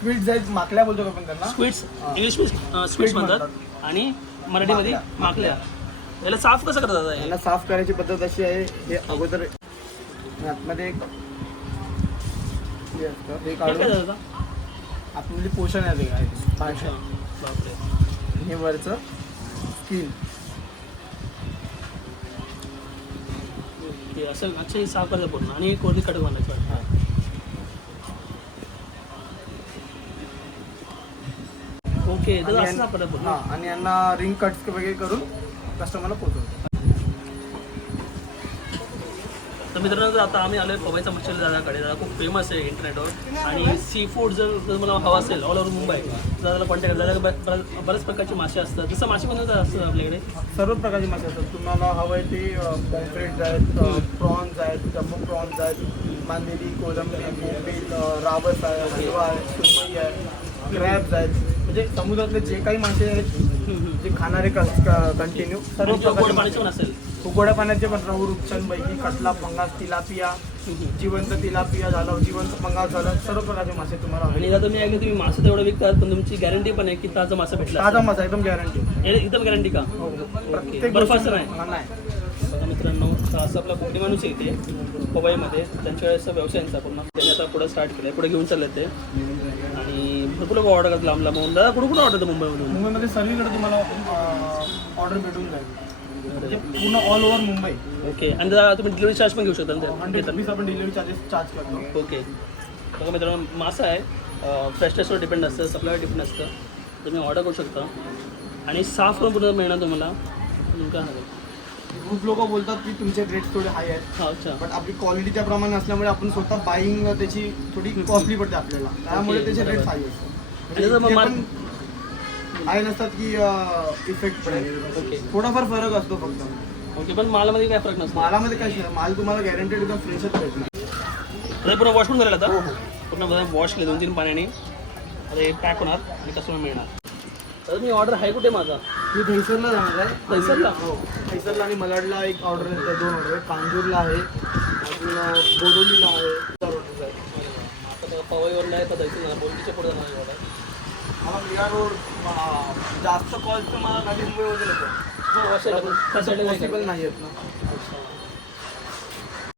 Sweets आहेत, माकल्या बोलतो आपण त्यांना. स्वीट्स इंग्लिश स्वीट्स म्हणतात आणि मराठीमध्ये माकल्या. याला साफ कसं करतात दादा? यांना साफ करायची पद्धत अशी आहे, हे अगोदर आतमध्ये एक हे असतं, हे हे काय काढून दादा? आतमध्ये पोषण आहे ते आहे अच्छा, बापरे. हे वरचं स्किन. हे असं अच्छा हे साफ करायचं पूर्ण आणि कोरडी कडक बनायचं. ओके तर असं साफ करायचं पूर्ण. हां, आणि यांना रिंग कट्स वगैरे करून कस्टमरला पोहोचवतो. तर मित्रांनो आता आम्ही आलोय पवईचा मच्छी दादाकडे. दादा खूप फेमस आहे इंटरनेटवर आणि सी फूड जर मला हवा असेल ऑल ओव्हर मुंबई तर दादाला कॉन्टॅक्ट करा. बऱ्याच प्रकारची मासे असतात. जसं मासे बनवतात असतात आपल्याकडे सर्व प्रकारचे मासे असतात. तुम्हाला हवं आहे ते पॉम्फ्रेट्स आहेत, प्रॉन्स आहेत, जम्बो प्रॉन्स आहेत, मांदेली, कोलंबी, बोंबील, रावस आहे, हलवा आहे, सुरमई आहे, क्रॅब्स आहेत. म्हणजे समुद्रातले जे काही मासे आहेत जे खाणारे कंटिन्यू सर्व पाण्याचे प्रकारचे पण असेल. उघड्या पाण्याचे पण राहू, रुपचंदपैकी कटला, पंगास, तिलापिया, जिवंत तिलापिया झालं, जिवंत पंगास झालं, सर्व प्रकारचे मासे तुम्हाला आणि दादा मी ऐकलं तुम्ही मासे तेवढं विकतात पण तुमची गॅरंटी पण आहे की ताजा मासा भेटला. ताजा मासा एकदम गॅरंटी. एकदम गॅरंटी का? प्रत्येक बर्फाचं नाही. नाही. बघा मित्रांनो असं आपला कोकणी माणूस आहे इथे पवईमध्ये. त्यांच्या वेळेस व्यवसायांचा पूर्ण त्यांनी आता पुढे स्टार्ट केलं आहे, पुढे घेऊन चालले ते आणि भरपूर लोक ऑर्डर करतात लांब लांब. दादा कुठं कुठं ऑर्डर मुंबईमधून? मुंबईमध्ये सर्वीकडे तुम्हाला ऑर्डर भेटून जाईल, म्हणजे पूर्ण ऑल ओव्हर मुंबई. ओके आणि दादा तुम्ही डिलिव्हरी चार्ज पण घेऊ शकता ना? 100 आपण डिलिव्हरी चार्ज करतो. ओके बघा मित्रांनो मासा आहे, फ्रेश टेस्टवर डिपेंड असतं, सप्लायवर डिपेंड असतं. तुम्ही ऑर्डर करू शकता आणि साफ करून पूर्ण मिळणार तुम्हाला. तुमका खूप लोक बोलतात की तुमचे रेट्स थोडे हाय आहेत, हां अच्छा. बट आपली क्वालिटी त्याप्रमाणे असल्यामुळे आपण स्वतः बाईंग त्याची थोडी कॉस्टली पडते आपल्याला, त्यामुळे त्याचे रेट्स हाय असतात. हाय नसतात की इफेक्ट पडेल. ओके थोडाफार फरक असतो फक्त. ओके पण मालामध्ये काय फरक नसतो? मालामध्ये काहीच नाही, माल तुम्हाला गॅरंटेड एकदम फ्रेशच भेटणार. आता पूर्ण वॉश पण झालेलं आता पूर्ण वॉश केलं 2-3 पाण्याने. आता हे पॅक होणार आणि कस्टमर मिळणार. तर मी ऑर्डर आहे कुठे माझा? मी दहिसरला जाणार आहे. दहिसरला? हो, दहिसरला आणि मलाडला एक ऑर्डर आहे, 2 ऑर्डर आहे. कांजूरला आहे, अजून बोरोलीला आहे. 4 ऑर्डर आहे. आता पवईवर नाही तर दहिसरला बोलकीच्या पुढे जाणार ऑर्डर. मला मिरा रोड जास्त कॉल तर मला नवी मुंबईमध्ये येतो. हो पॉसिबल नाही आहेत ना.